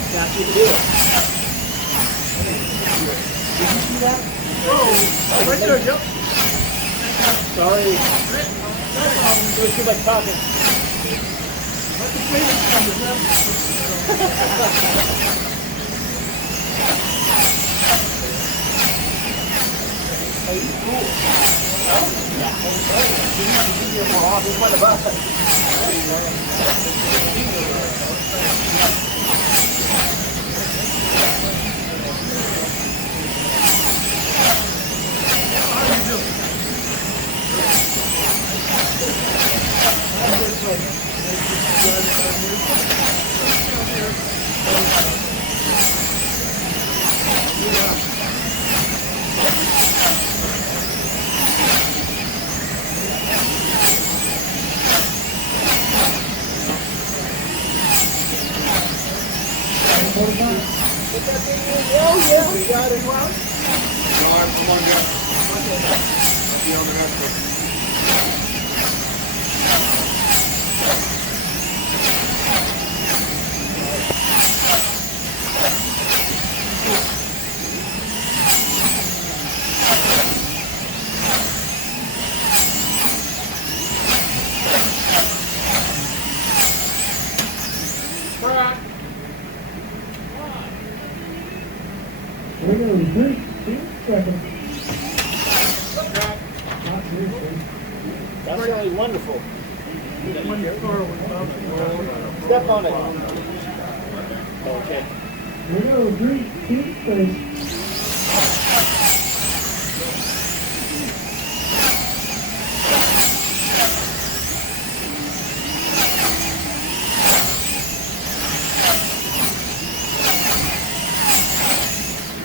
snap you to do it. Did you see that? Oh, right there, yep. Sorry. It was too much talking. Let the flavor come to them. Hey, cool. Yeah. You're more off. It's one of us. Oh, yeah. We got it, well. No, I'm on the I'll be on the next one. We're going to 3, 2 seconds. Not seriously. That's really wonderful. When the car was up. Step on it. Okay. We're going to 3, 2, space.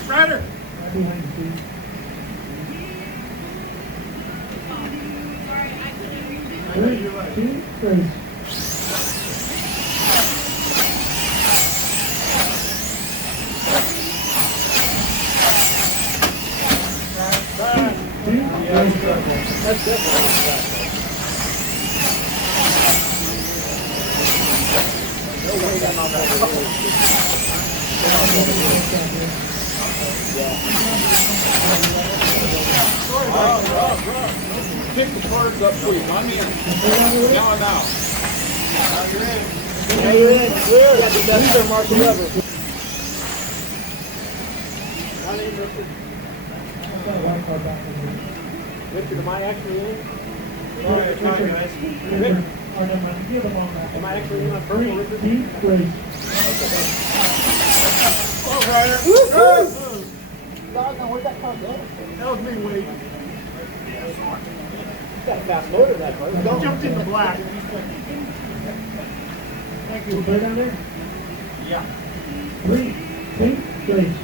Ryder. Right behind you, Steve. 3, 2, space. Two, space. That's definitely no way I'm on that road. Pick the cards up, please. I'm in. Now. Now you're in. Yeah, you're in. Clear. Yeah, the best there, Marshall ever. Not in, Richard. Richard, am I actually in? Sorry, guys. Rick, Oh, never mind. Give the ball back. am I actually in on purple, 3, Richard? 2, space. Oh, Ryder. Doggone, where'd that come from? That was me, Wade. Got a fast motor, that car. Let's go. Jumped in the black. Thank you. Play down there? Yeah. 3, 2, space.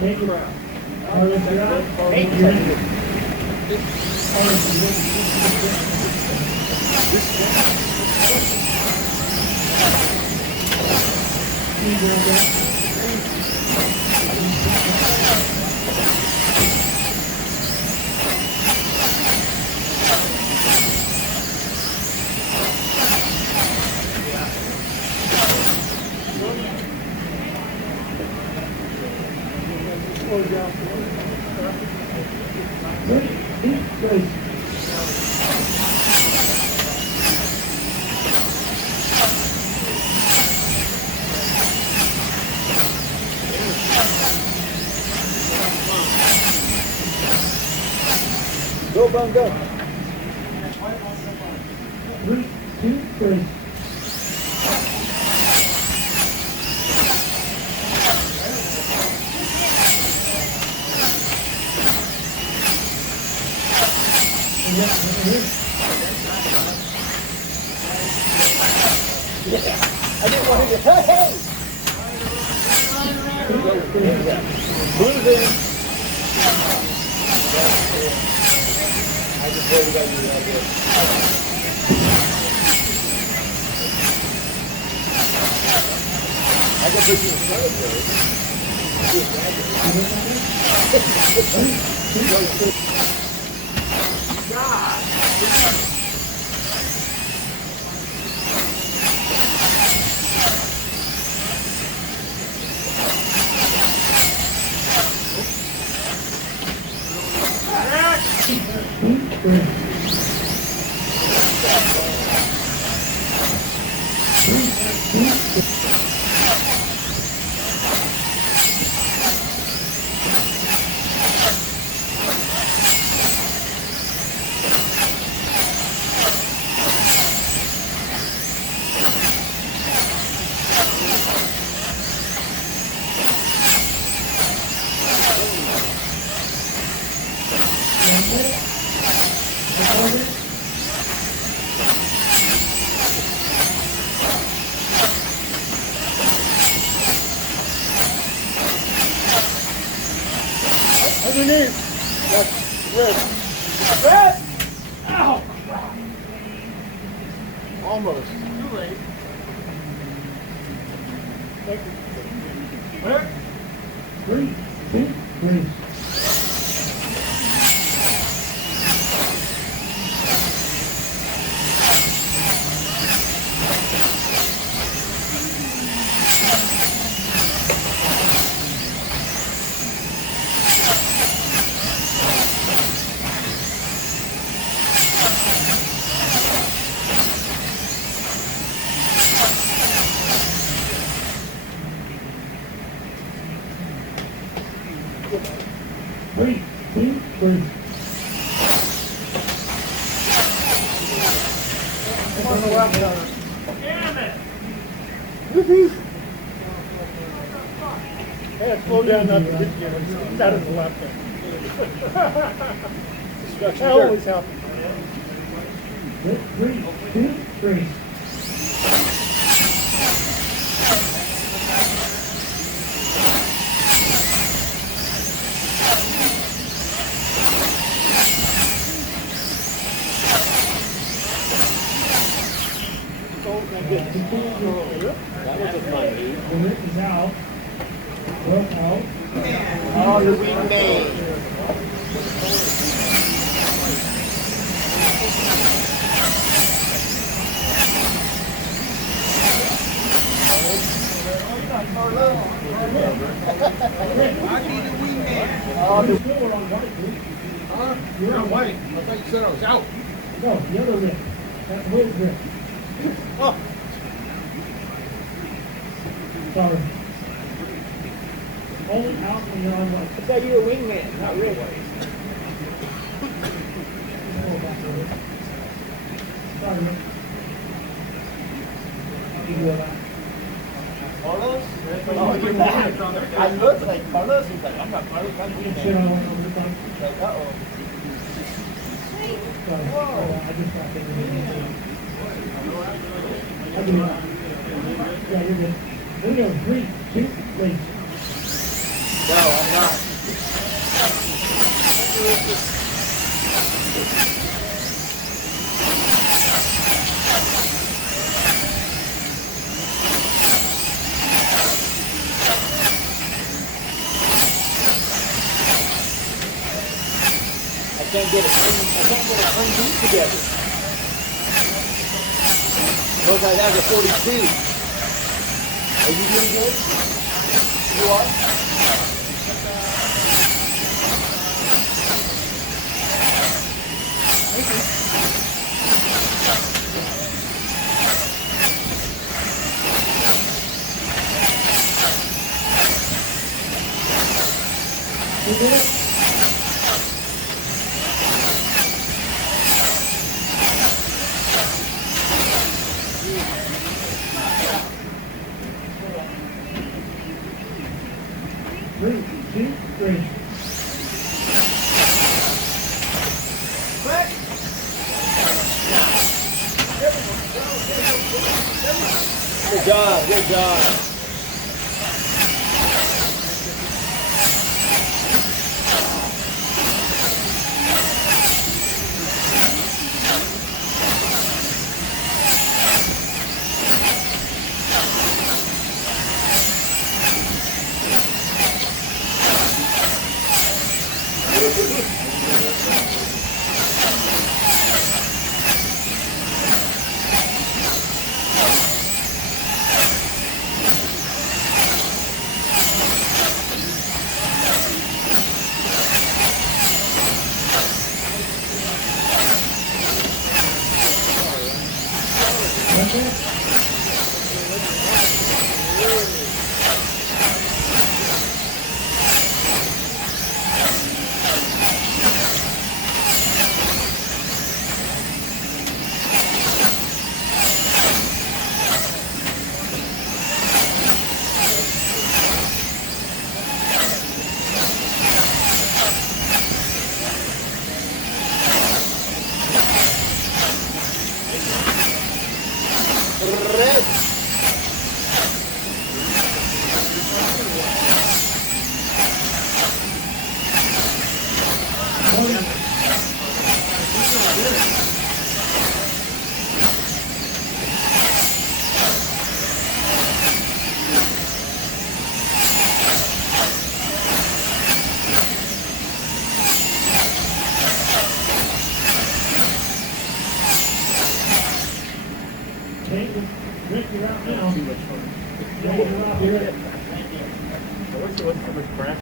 Take it out. Carlos, you're out. Hey, You're in. Carlos, you're in. Go, Bum, go. 3, 2, 3. I didn't want to get, hey! Blue's in. I just worried about you a little bit. I can put you in front of her. Underneath. That's red. Red. Ow. Almost. Too late. Thank you. Red. 3, 2, race. Three, two, three. Come on the left side. Damn it. Hey, slow down not to hit you. It's out of the left hand. That always happens. 3, 2, 3. That was a fun dude. The whip is out. Well out. Oh, the wingman. Oh, the still on white, dude. Huh? You're on white. I thought you said I was out. No, the other whip. That's Will's whip. Oh, Sorry. Only out when you're on white. I thought you were a wingman, not real white. Sorry, Rick. I'll give you a lap. Carlos? Oh, you're back. I looked like Carlos. He's like, I'm not Carlos, I'm Shit wingman. on the front. Like, uh-oh. Sorry. I just got thinking. I'll give you a lap. Yeah, you're good. Here we go. 3, 2, race. No, I'm not. I can't get a clean beat together. Looks like that's a 42. Are you doing good? You are? You did it? Three, two, three. Good job, good job. Red. Okay, Rick, you're out now. Yeah, you're out here.